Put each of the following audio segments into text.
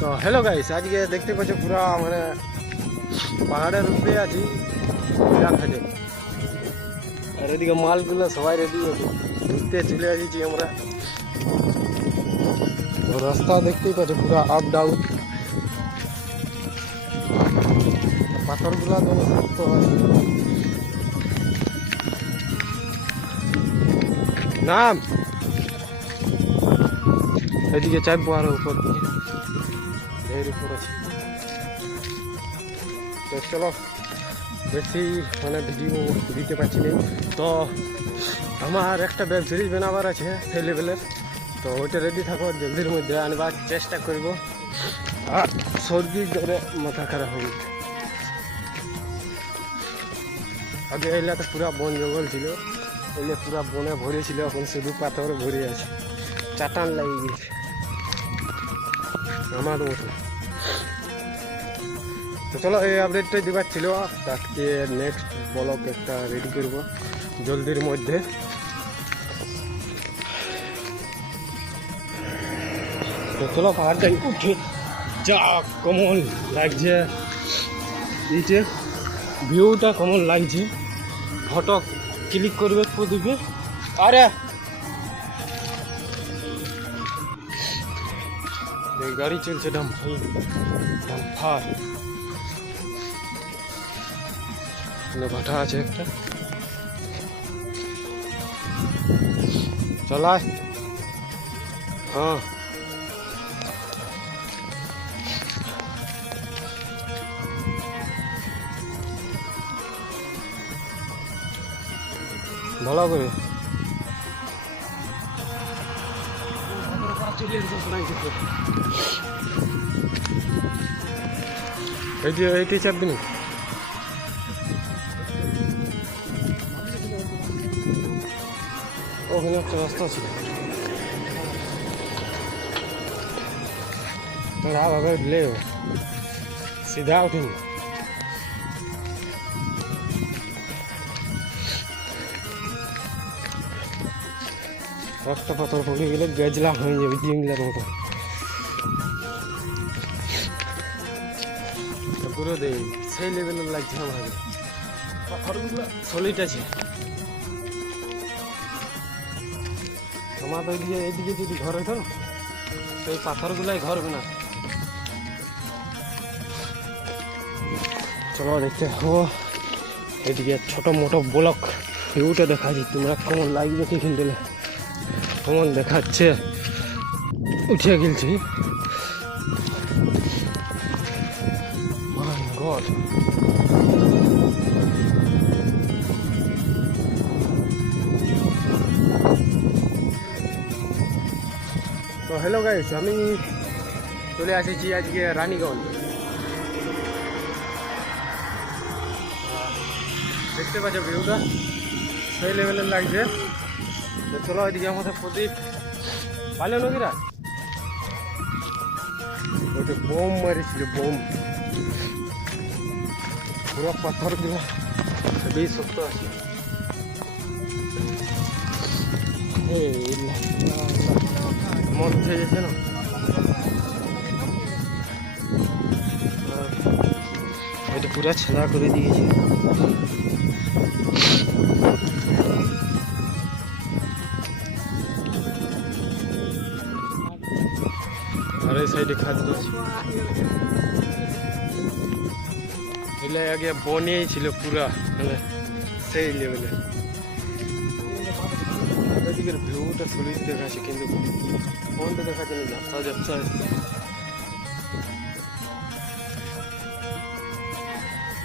তো hello guys, আজকে দেখতে পাচ্ছ পুরা মানে পাহাড়ের উপরে আছি রাখাতে। আর এদিকে মালগুলো সবাই রেডি আছে, ঘুরতে চলে আসছি আমরা। রাস্তা দেখতেই পাচ্ছ পুরা আপ ডাউন, পাথরগুলা তো শক্ত হয়। নাম এদিকে চাপবো আরো উপর দিকে, এর উপর আছে। তো চলো, বেশি মানে ভিডিও দিতে পারছি না। তো আমার একটা ওয়েব সিরিজ বানাবার আছে সেই লেভেলের, তো ওইটা রেডি থাকো, জলদির মধ্যে আনবার চেষ্টা করব। আর সর্দি ধরে মাথা খারাপ হয়ে গেছে। আগে এলাকা পুরা বন জঙ্গল ছিল, এলে পুরা বনে ভরে ছিল, এখন শুধু পাথরে ভরে আছে, চাটান লাগিয়ে গেছে আমার মতো। তো চলো, এই আপডেটটাই দেবার ছিল। আজকে নেক্সট ব্লগ একটা রেডি করব জলদির মধ্যে। তো চলো, পাহাড়টাই উঠে যা কেমন লাগছে, এইটা ভিউটা কেমন লাগছে, ফটো ক্লিক করবে দিবে। আরে গাড়ি চলছে ডাম্পার, ভাটা আছে একটা, চলায়। হ্যাঁ ভালো করে এইটি চাপবি না। ওখানে একটা রাস্তা ছিল, তোরা ভাবে দিলে সিধা উঠিনি। একটা পাথর পড়ে গেলে গেজলা হয়ে যাবে জিংলার মতো। পুরো দে সেই লেভেলের লাগছে আমার, পাথরগুলো সলিড আছে। আমাদের এদিকে যদি ঘর হতো না, সেই পাথরগুলাই ঘর না। চলো দেখতে হবো এদিকে ছোট মোটো ব্লক ভিউটা দেখাচ্ছি, তোমরা কেমন লাগবে কি কিনতে কেমন দেখাচ্ছে। উঠে গেছি, মাই গড। তো হ্যালো গাইস, আমি চলে আসেছি আজকে রানীগঞ্জ। দেখতে পাচ্ছ ভিউটা সেই লেভেলের লাগছে। তো চলো, এদিকে আমাদের প্রদীপ পালে নদীরা ওটা বোম মারিছিল, বোম। পুরো পাথরগুলো খুবই শক্ত আছে। মন উঠে গেছে না, এটা পুরা ছেঁড়া করে দিয়েছে। আর এই সাইডে খাদ্য আছে, এগুলো আগে বনেই ছিল পুরা, মানে সেই লেভেলে। এদিকের ভিউটা সলিড দেখাচ্ছে, কিন্তু ফোনটা দেখাচ্ছে না, ঝাপসা ঝাপসা।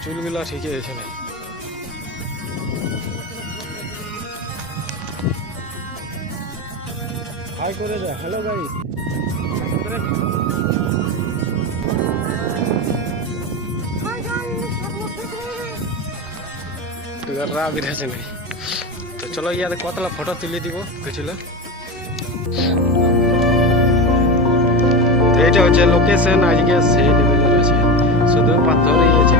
চুলগুলা ঠিকই আছে না। হাই করে যা, হ্যালো গাইস। বিরাছে নাই। তো চলো, ইয়াতে কতলা ফটো তুলে দিব গেছিল। তো এটা হচ্ছে লোকেশন, আজকে সেই লেভেলের আছে, শুধু পাথরই আছে।